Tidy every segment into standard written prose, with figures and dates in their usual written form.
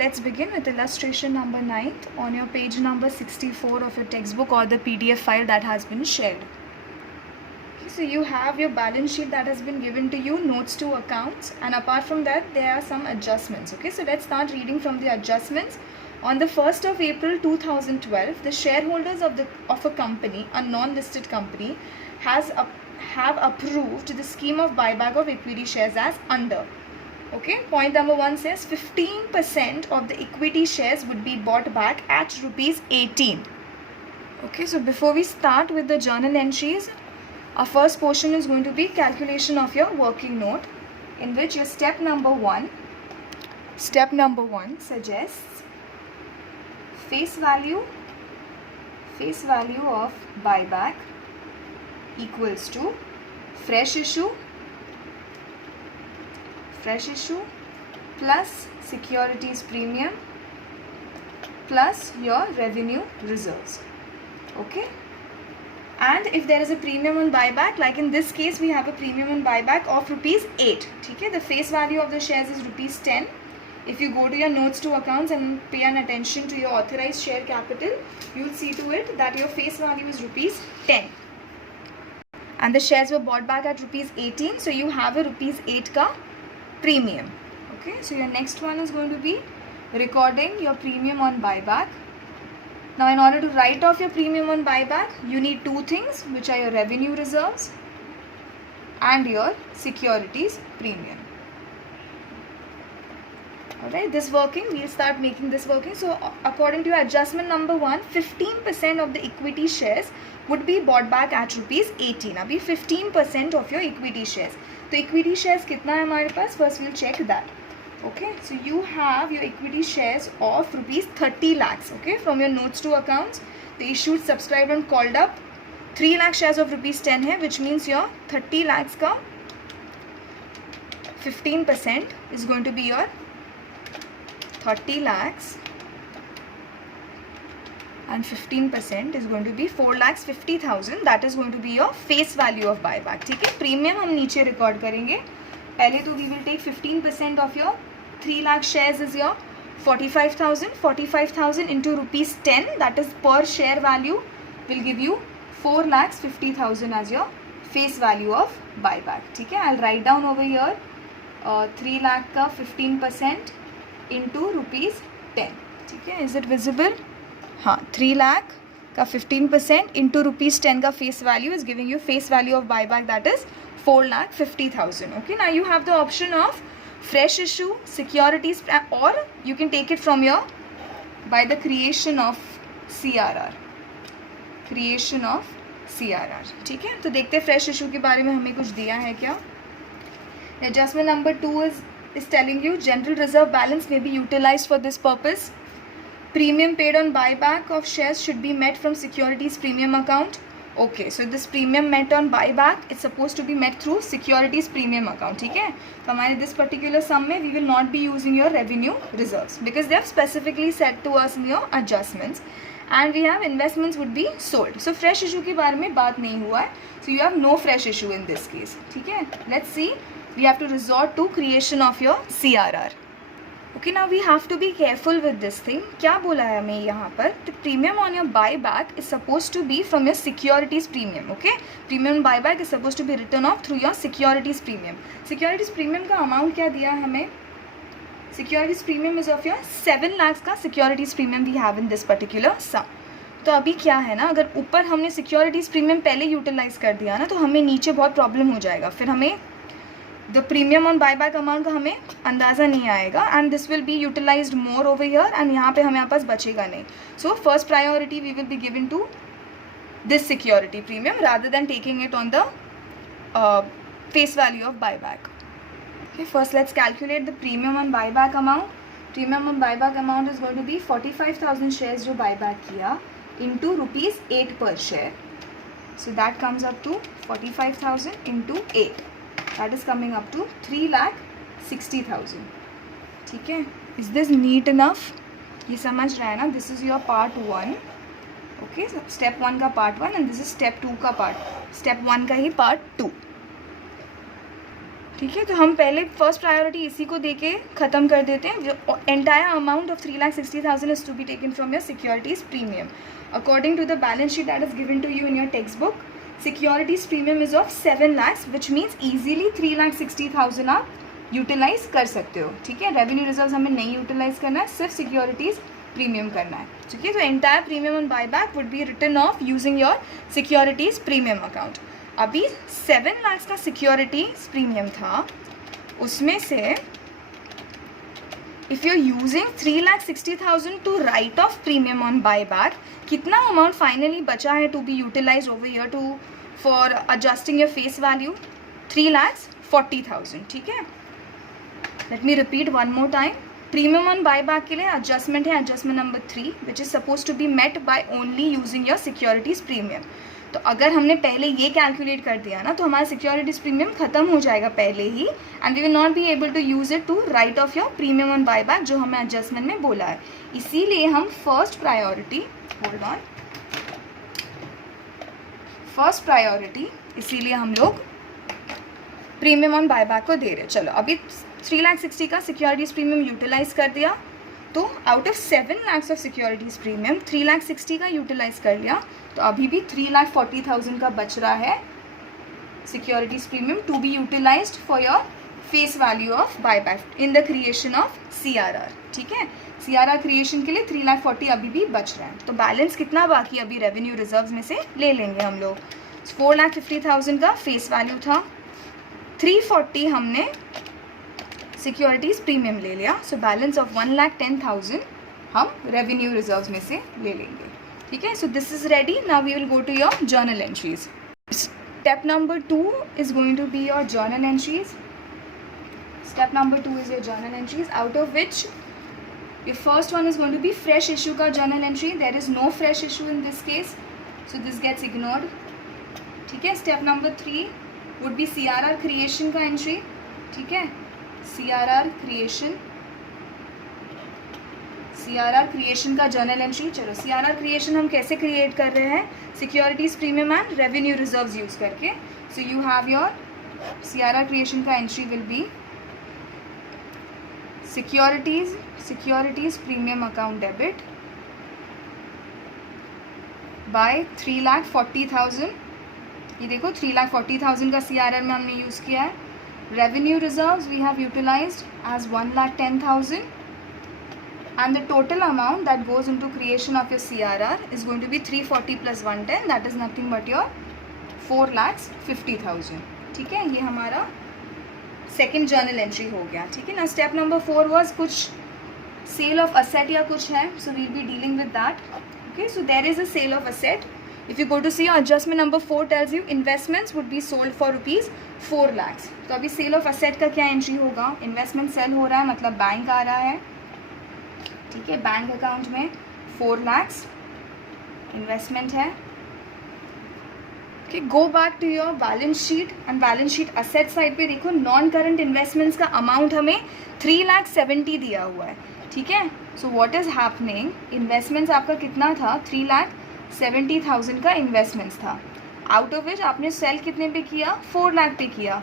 let's begin with illustration number 9 on your page number 64 of your textbook or the PDF file that has been shared. Okay, so you have your balance sheet that has been given to you, notes to accounts, and apart from that there are some adjustments. Okay, so let's start reading from the adjustments. On the 1st of April 2012, the shareholders of a company, a non-listed company, have approved the scheme of buyback of equity shares as under. Okay, point number 1 says 15% of the equity shares would be bought back at rupees 18. Okay, so before we start with the journal entries, our first portion is going to be calculation of your working note, in which your step number 1 suggests face value of buyback equals to fresh issue plus securities premium plus your revenue reserves. Okay, and if there is a premium on buyback, like in this case we have a premium on buyback of rupees 8. Okay, the face value of the shares is rupees 10. If you go to your notes to accounts and pay an attention to your authorized share capital, you will see to it that your face value is rupees 10 and the shares were bought back at rupees 18, so you have a rupees 8 ka premium. Okay, so your next one is going to be recording your premium on buyback. Now in order to write off your premium on buyback, you need two things, which are your revenue reserves and your securities premium. Alright, this working, we'll start making this working. So according to your adjustment number 1, 15% of the equity shares would be bought back at rupees 18. Abhi 15% of your equity shares. So equity shares kitna hai hamare paas? First we'll check that. Okay, so you have your equity shares of rupees 30 lakhs. Okay, from your notes to accounts, the issued, subscribed and called up 3 lakh shares of rupees 10 hai, which means your 30 lakhs ka 15% is going to be your 30 lakhs and 15% is going to be 4,50,000. That is going to be your face value of buyback. ठीक है, premium हम नीचे record करेंगे. पहले तो we will take 15% of your 3 lakh shares is your 45,000. 45,000 into rupees 10, that is per share value, will give you 4,50,000 as your face value of buyback. ठीक है, I'll write down over here 3 lakh का 15% into rupees 10. ठीक है, is it visible? हाँ, 3 lakh का 15% into rupees 10 का face value is giving you face value of buyback, that is 4,50,000. Okay, now you have the option of fresh issue, securities, or you can take it from your by the creation of CRR. ठीक है, तो देखते हैं fresh issue के बारे में हमें कुछ दिया है क्या. Adjustment number 2 is telling you general reserve balance may be utilized for this purpose. Premium paid on buyback of shares should be met from securities premium account. Okay, so this premium met on buyback is supposed to be met through securities premium account. ठीक है, तो हमारे this particular sum में we will not be using your revenue reserves because they have specifically said to us in your adjustments, and we have investments would be sold. So fresh issue के बारे में बात नहीं हुआ है, so you have no fresh issue in this case. ठीक है, let's see. We have to resort to creation of your CRR. Okay, now we have to be careful with this thing. क्या बोला है हमें यहाँ पर? The premium on your buyback is supposed to be from your securities premium. Okay, premium buyback is supposed to be written off through your securities premium. Securities premium का amount क्या दिया है हमें? Securities premium is of your 7 lakhs का securities premium we have in this particular sum. तो अभी क्या है ना, अगर ऊपर हमने securities premium पहले utilize कर दिया ना, तो हमें नीचे बहुत problem हो जाएगा. फिर हमें the premium on buyback amount का हमें अंदाज़ा नहीं आएगा, and this will be utilized more over here, and यहाँ पे हमें पास बचेगा नहीं. So first priority we will be given to this security premium rather than taking it on the face value of buyback. Okay, first let's calculate the premium on buyback amount. Premium on buyback amount is going to be 45,000 shares जो buyback किया into rupees 8 per share. So that comes up to 45,000 into 8. That is coming up to 3,60,000. ठीक है, is this neat enough? ये समझ रहा है ना? This is your part 1. Okay, so step 1 का part 1 and this is step 2 का part. Step 1 का ही part 2. ठीक है, तो हम पहले फर्स्ट प्रायोरिटी इसी को दे के ख़त्म कर देते हैं. Entire amount of 3,60,000 is to be taken from your securities premium according to the balance sheet that is given to you in your text book. Securities premium is of 7 lakhs which means easily 3,60,000 आप utilise कर सकते हो. ठीक है, revenue reserve हमें नहीं utilise करना है, सिर्फ सिक्योरिटीज़ प्रीमियम करना है. ठीक है, तो entire premium on buy back would be written off using your securities premium account. अभी 7 lakhs का सिक्योरिटीज़ प्रीमियम था, उसमें से if you are using 3,60,000 to write off premium on buy back, कितना अमाउंट फाइनली बचा है to be utilise over year to for adjusting your face value? 3,40,000. ठीक है, let me repeat one more time. Premium on buy back के लिए adjustment है adjustment number 3 which is suppose to be met by only using your securities premium. तो अगर हमने पहले ये कैलकुलेट कर दिया ना तो हमारा सिक्योरिटीज़ प्रीमियम खत्म हो जाएगा पहले ही, and we will not be able to use it to write off your premium on buy back जो हमें एडजस्टमेंट में बोला है. इसीलिए हम फर्स्ट प्रायोरिटी इसीलिए हम लोग प्रीमियम ऑन बाय बैक को दे रहे हैं. चलो, अभी 3,60,000 का सिक्योरिटीज़ प्रीमियम यूटिलाइज कर दिया, तो out of 7 lakhs of securities premium 3,60,000 का यूटिलाइज कर लिया, तो अभी भी 3,40,000 का बच रहा है securities premium to be utilised for your face value of buy back in the creation of CRR. ठीक है, CRR क्रिएशन के लिए 3,40,000 अभी भी बच रहा है. तो बैलेंस कितना बाकी अभी रेवेन्यू रिजर्व में से ले लेंगे हम लोग. 4,50,000 का फेस वैल्यू था, 340 हमने सिक्योरिटीज़ प्रीमियम ले लिया, सो बैलेंस ऑफ 1,10,000 हम रेवेन्यू रिजर्व्स में से ले लेंगे. ठीक है, so this is ready. Now we will go to your journal entries. Step number 2 is going to be your journal entries. Step number 2 is your journal entries, out of which your first one is going to be fresh issue का journal entry. There is no fresh issue in this case, so this gets ignored. ठीक है, step number 3 would be CRR creation का entry. ठीक है, CRR creation का journal entry. चलो, CRR creation हम कैसे create कर रहे हैं? Securities premium and revenue reserves use करके. So you have your CRR creation का entry will be securities premium account debit by 3,40,000. ये देखो 3,40,000 का CRR में हमने यूज़ किया है. Revenue reserves we have utilised as 1,10,000 and the total amount that goes into creation of your CRR is going to be 340 plus 110, that is nothing but your 4,50,000. ठीक है, ये हमारा सेकेंड जर्नल एंट्री हो गया. ठीक है ना. स्टेप नंबर 4 वॉज कुछ सेल ऑफ असेट या कुछ है, so we'll be dealing with that. Okay, so there is a sale of asset. If you go to see adjustment number 4 tells you investments would be sold for ₹4 lakhs. तो अभी cell of asset का क्या entry होगा? Investment sell हो रहा है, मतलब bank आ रहा है. ठीक है, बैंक अकाउंट में 4 lakhs इन्वेस्टमेंट है. Okay, go back to your balance sheet and balance sheet asset side पे देखो, नॉन करंट इन्वेस्टमेंट्स का अमाउंट हमें 3,70,000 दिया हुआ है. ठीक है, so what is happening, investments आपका कितना था? 3,70,000 का इन्वेस्टमेंट्स था, आउट ऑफ विच आपने सेल कितने पे किया? 4 lakh पे किया.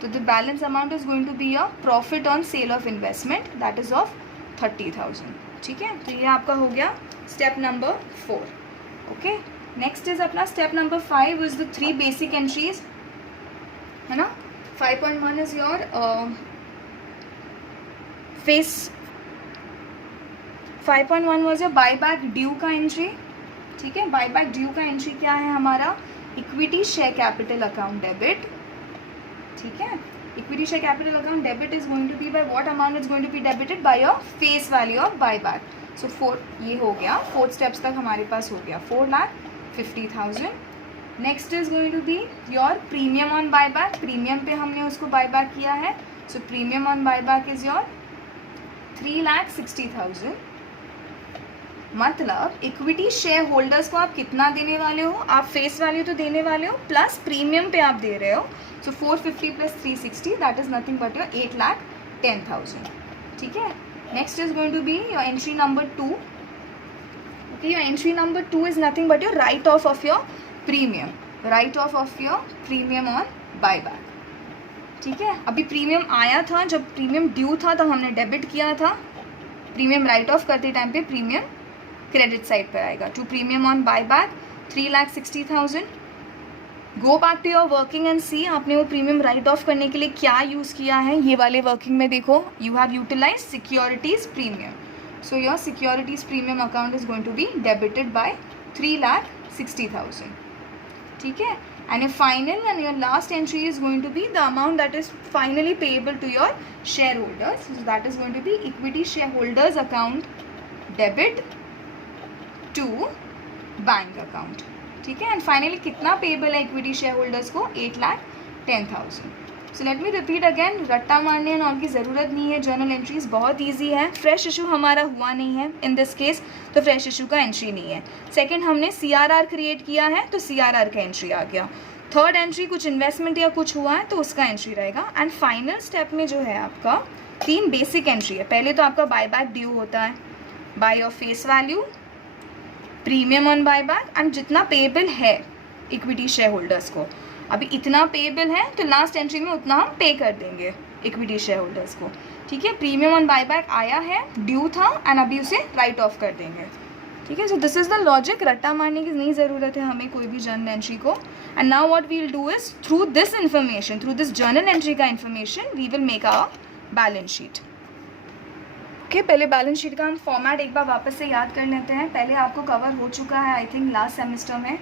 तो the balance amount is going to be your profit on sale of investment, that is of 30,000. ठीक है, तो ये आपका हो गया step number 4. Okay, next is अपना step number 5 is the 3 basic entries, है ना. 5.1 is your face. 5.1 was your buy back due का एंट्री. ठीक है, बाय बैक ड्यू का एंट्री क्या है हमारा? Equity share capital account debit. ठीक है, equity share capital account debit is going to be by what amount is going to be debited by your face value of buy back. So 4 ये हो गया, 4 steps तक हमारे पास हो गया 4,50,000. Next is going to be your premium on buy back. Premium पे हमने उसको बाय बैक किया है, so premium on buy back is your 3,60,000. मतलब इक्विटी शेयर होल्डर्स को आप कितना देने वाले हो? आप फेस वैल्यू तो देने वाले हो, प्लस प्रीमियम पे आप दे रहे हो. So 450 plus 360, that is nothing but your 8,10,000. ठीक है, next is going to be your entry number 2. Okay, your entry number 2 is nothing but your write off your premium, write off your premium on buy back. ठीक है। अभी premium आया था, जब premium due था तब हमने डेबिट किया था, प्रीमियम राइट ऑफ करते टाइम पे प्रीमियम क्रेडिट साइड पर आएगा। To premium on buy back 3,60,000। Go back to your working and see आपने वो प्रीमियम राइट ऑफ करने के लिए क्या यूज़ किया है। ये वाले वर्किंग में देखो, you have utilise securities premium, so your securities premium account is going to be debited by 3,60,000, ठीक है। And your final and your last entry is going to be the amount that is finally payable to your shareholders. So that is going to be equity shareholders account debit to bank account, ठीक है। And finally कितना payable है equity share holders को, 8,10,000। So let me repeat again, रट्टा मारने और की ज़रूरत नहीं है, जर्नल एंट्रीज बहुत ईजी है। फ्रेश इशू हमारा हुआ नहीं है इन दिस केस, तो फ्रेश इशू का एंट्री नहीं है। सेकंड, हमने CRR क्रिएट किया है तो CRR का एंट्री आ गया। थर्ड एंट्री, कुछ इन्वेस्टमेंट या कुछ हुआ है तो उसका एंट्री रहेगा। एंड फाइनल स्टेप में जो है आपका 3 बेसिक एंट्री है। पहले तो आपका बाय बैक ड्यू होता है, buy of face value, premium on buy back and जितना पेएबल है इक्विटी शेयर होल्डर्स को। अभी इतना पेएबल है तो लास्ट एंट्री में उतना हम पे कर देंगे इक्विटी शेयर होल्डर्स को, ठीक है। प्रीमियम ऑन बाय बैक आया है, ड्यू था एंड अभी उसे राइट ऑफ कर देंगे, ठीक है। So this is the logic, रट्टा मारने की नहीं ज़रूरत है हमें कोई भी जर्नल एंट्री को। And now what we will do is, through this information, through this journal entry का information we will make our balance sheet. Okay, पहले बैलेंस शीट का हम फॉर्मेट एक बार वापस से याद कर लेते हैं। पहले आपको कवर हो चुका है आई थिंक लास्ट सेमेस्टर में।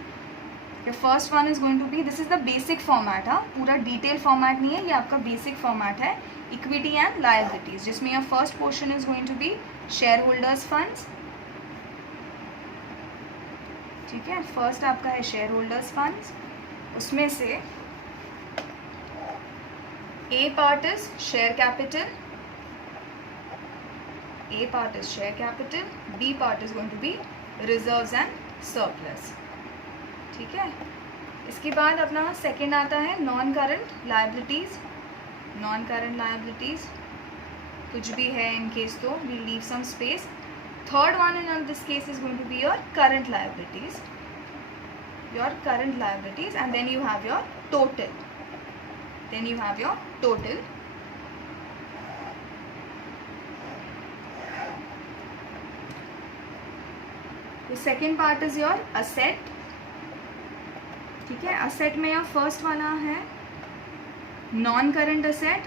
First one is going to be, this is the basic format, हाँ, पूरा डिटेल फॉर्मेट नहीं है, ये आपका बेसिक फॉर्मेट है, इक्विटी एंड लायबिलिटीज, जिसमें your first portion is going to be share holders funds, ठीक है। फर्स्ट आपका है शेयर होल्डर्स फंड्स, उसमें से a part is share capital, A part is share capital, B part is going to be reserves and surplus, ठीक है। इसके बाद अपना सेकंड आता है non current liabilities. Non current liabilities कुछ भी है इन केस तो we leave some space. Third one in this case is going to be your current liabilities, your current liabilities and then you have your total, then you have your total. The second part is your asset, ठीक है। asset में your first वाला है non current asset,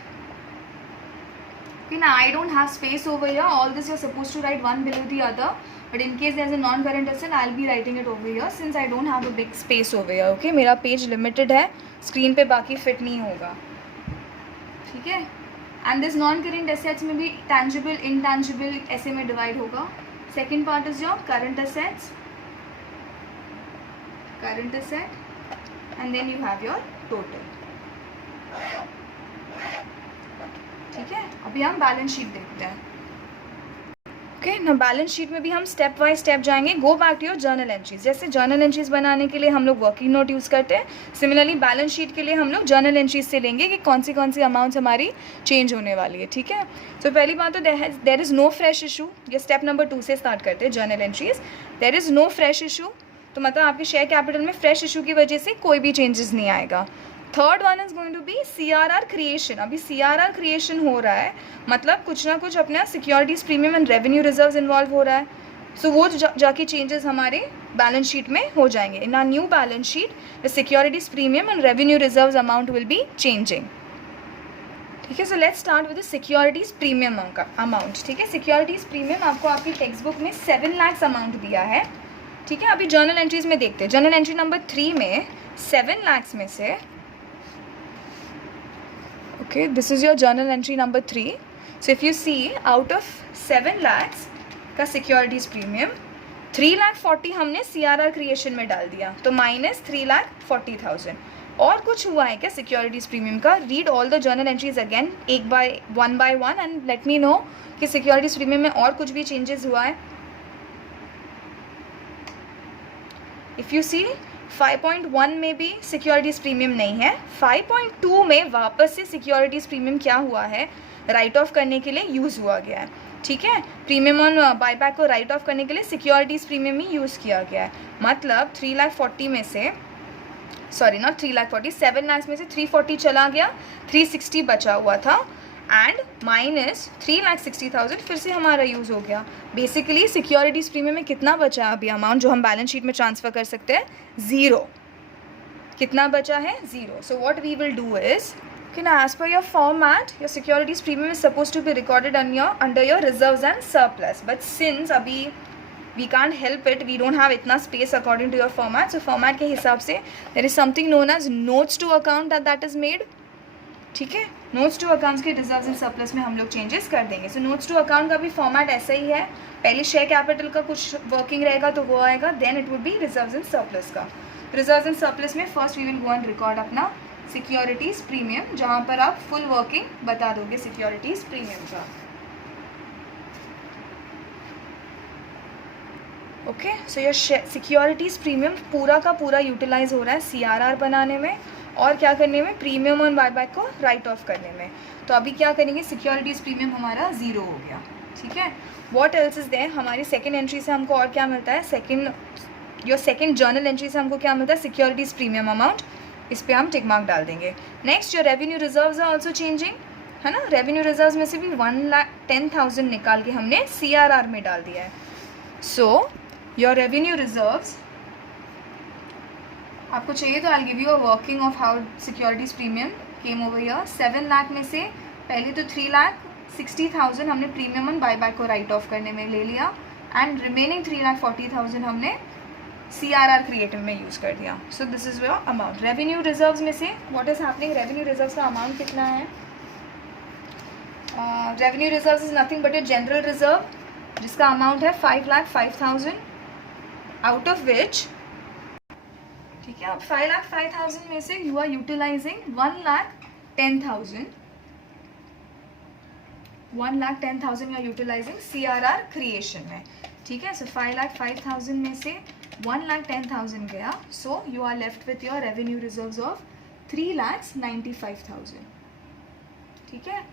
okay। Now I don't have space over here, all this you're supposed to write one below the other, but in case there's a non current asset I'll be writing it over here since I don't have a big space over here, okay। मेरा page limited है, screen पे बाकी fit नहीं होगा, ठीक है। And this non current assets में भी टैंजिबल इनटैंजिबल ऐसे में डिवाइड होगा। Second part is your current assets, current asset, and then you have your total, ठीक है। अभी हम बैलेंस शीट देखते हैं, ओके ना। बैलेंस शीट में भी हम स्टेप बाय स्टेप जाएंगे। Go back to your journal entries, जैसे जर्नल एंट्रीज बनाने के लिए हम लोग वर्किंग नोट यूज़ करते हैं, सिमिलरली बैलेंस शीट के लिए हम लोग जर्नल एंट्रीज से लेंगे कि कौन सी अमाउंट्स हमारी चेंज होने वाली है, ठीक है। तो पहली बात तो there is no fresh issue, ये स्टेप नंबर 2 से स्टार्ट करते हैं journal entries. There is no fresh issue, तो मतलब आपके शेयर कैपिटल में फ्रेश इशू की वजह से कोई भी चेंजेस नहीं आएगा। Third one is going to be CRR creation. अभी CRR क्रिएशन हो रहा है, मतलब कुछ ना कुछ अपना securities premium and revenue reserves involve हो रहा है, सो वो जाके चेंजेस हमारे बैलेंस शीट में हो जाएंगे। In our new balance sheet the securities premium and revenue reserves amount will be changing, ठीक है। So let's start with the securities premium amount, ठीक है। सिक्योरिटीज़ प्रीमियम आपको आपकी टेक्स्ट बुक में 7 लाख अमाउंट दिया है, ठीक है। अभी जर्नल एंट्रीज में देखते हैं। जर्नल एंट्री नंबर 3 में 7 लाख में से, okay, this is your journal entry number 3. So if you see out of 7 lakhs का securities premium 3,40,000 हमने CRR क्रिएशन में डाल दिया, तो माइनस 3,40,000। और कुछ हुआ है क्या सिक्योरिटीज़ प्रीमियम का? Read all the journal entries again one by one and let me know कि सिक्योरिटीज़ प्रीमियम में और कुछ भी चेंजेस हुआ है। इफ़ यू सी 5.1 में भी सिक्योरिटीज़ प्रीमियम नहीं है, 5.2 में वापस से सिक्योरिटीज़ प्रीमियम क्या हुआ है, राइट ऑफ करने के लिए यूज़ हुआ गया है, ठीक है। प्रीमियम ऑन बायबैक को राइट ऑफ करने के लिए सिक्योरिटीज़ प्रीमियम ही यूज़ किया गया है, मतलब 3,40,000 में से सॉरी नॉट 3,40,000, 7 लाख में से 340 चला गया, 360 बचा हुआ था एंड माइनस 3,60,000 फिर से हमारा यूज़ हो गया. बेसिकली सिक्योरिटीज़ प्रीमियम में कितना बचा है अभी अमाउंट जो हम बैलेंस शीट में ट्रांसफ़र कर सकते हैं? 0. कितना बचा है? 0. So what we will do is कि ना as per your format your securities premium is suppose to be recorded under your reserves and surplus, but since अभी we can't help it, we don't have इतना space according to your format, so format के हिसाब से there is something known as notes to account that is made. ठीक है, notes to accounts के reserves and surplus में हम लोग changes कर देंगे. so notes to account का भी format ऐसा ही है, पहले शेयर कैपिटल का कुछ वर्किंग रहेगा तो वो आएगा, then it would be reserves and surplus का. reserves and surplus में first we will go and record अपना सिक्योरिटीज़ प्रीमियम, जहाँ पर आप फुल वर्किंग बता दोगे सिक्योरिटीज़ प्रीमियम का. Okay, so your securities premium पूरा का पूरा यूटिलाइज हो रहा है CRR बनाने में और क्या करने में? प्रीमियम ऑन बायबैक को राइट ऑफ करने में. तो अभी क्या करेंगे? सिक्योरिटीज़ प्रीमियम हमारा 0 हो गया. ठीक है, व्हाट एल्स इज देयर? हमारी सेकंड एंट्री से हमको और क्या मिलता है? सेकंड जर्नल एंट्री से हमको क्या मिलता है? Securities premium amount. इस पर हम टिक मार्क डाल देंगे. Next your revenue reserves are also changing, है ना. रेवेन्यू रिजर्व्स में से भी 1,10,000 निकाल के हमने CRR में डाल दिया है. सो योर रेवेन्यू रिजर्व्स आपको चाहिए तो I give you a working of how securities premium came over here. 7 lakh में से पहले तो 3,60,000 हमने प्रीमियम ऑन बायबैक को राइट ऑफ करने में ले लिया एंड रिमेनिंग 3,40,000 हमने CRR क्रिएटिव में यूज़ कर दिया. सो this is your amount. Revenue reserves में से what is happening? Revenue reserves का अमाउंट कितना है? Revenue reserves is nothing but your general reserve, जिसका अमाउंट है 5,05,000, आउट ऑफ विच, ठीक है, अब 5,05,000 में से you are utilising 1,10,000 you are utilising CRR creation में. ठीक है, सो 5,05,000 में से 1,10,000 गया, so you are left with your revenue reserves of 3,95,000. ठीक है,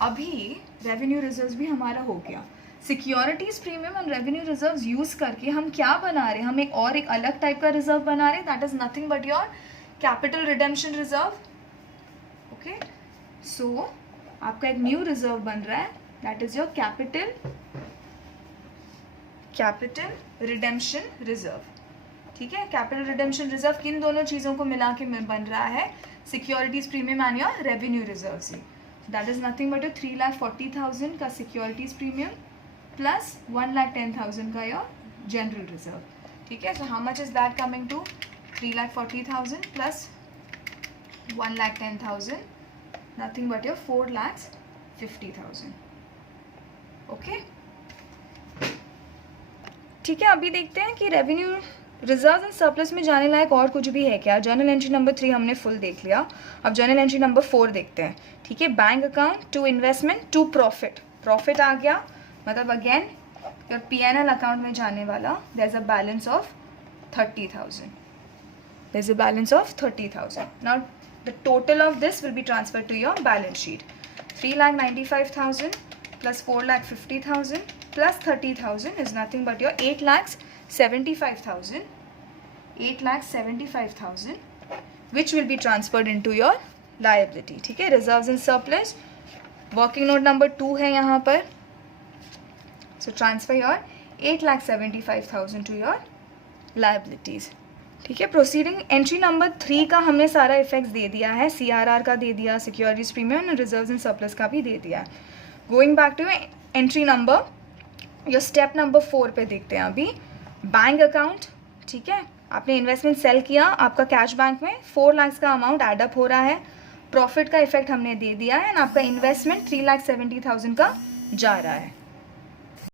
अभी रेवेन्यू रिजर्व्स भी हमारा हो गया. सिक्योरिटीज़ प्रीमियम और रेवेन्यू रिजर्व्स यूज़ करके हम क्या बना रहे हैं? हम एक अलग टाइप का रिजर्व बना रहे हैं, that is nothing but your capital redemption reserve. Okay, so आपका एक न्यू रिजर्व बन रहा है, that is your capital redemption reserve. ठीक है, कैपिटल रिडेम्पशन रिजर्व किन दोनों चीज़ों को मिला के बन रहा है? Securities premium and your revenue reserve से. That is nothing but your 3,40,000 का सिक्योरिटीज़ प्रीमियम प्लस 1,10,000 का योर जनरल रिजर्व. ठीक है, so how much is that coming to? 3,40,000 plus 1,10,000, nothing but your 4,50,000. Okay, ठीक है, अभी देखते हैं कि रेवेन्यू रिजर्व एंड सरप्लस में जाने लायक और कुछ भी है क्या. जर्नल एंट्री नंबर 3 हमने फुल देख लिया, अब जर्नल एंट्री नंबर 4 देखते हैं. ठीक है, bank account to investment to profit आ गया, मतलब अगेन योर PNL अकाउंट में जाने वाला. There is a balance of 30,000. Now the total of this will be transfer to your balance sheet. 3,95,000 plus 4,50,000 plus 30,000 is nothing but your 8,75,000 which will be transferred into your liability. ठीक है, reserves and surplus. Working note number 2 है यहाँ पर. So transfer your 8,75,000 to your liabilities. ठीक है, proceeding entry number 3 का हमने सारा इफेक्ट्स दे दिया है. CRR का दे दिया, सिक्योरिटीज़ प्रीमियम और रिजर्व्स एंड सरप्लस का भी दे दिया. Going back to entry number your step number 4 पे देखते हैं अभी. Bank account. ठीक है, आपने इन्वेस्टमेंट सेल किया, आपका कैश बैंक में 4 लाख का अमाउंट एडअप हो रहा है. प्रॉफिट का इफेक्ट हमने दे दिया है एंड आपका इन्वेस्टमेंट 3,70,000 का जा रहा है.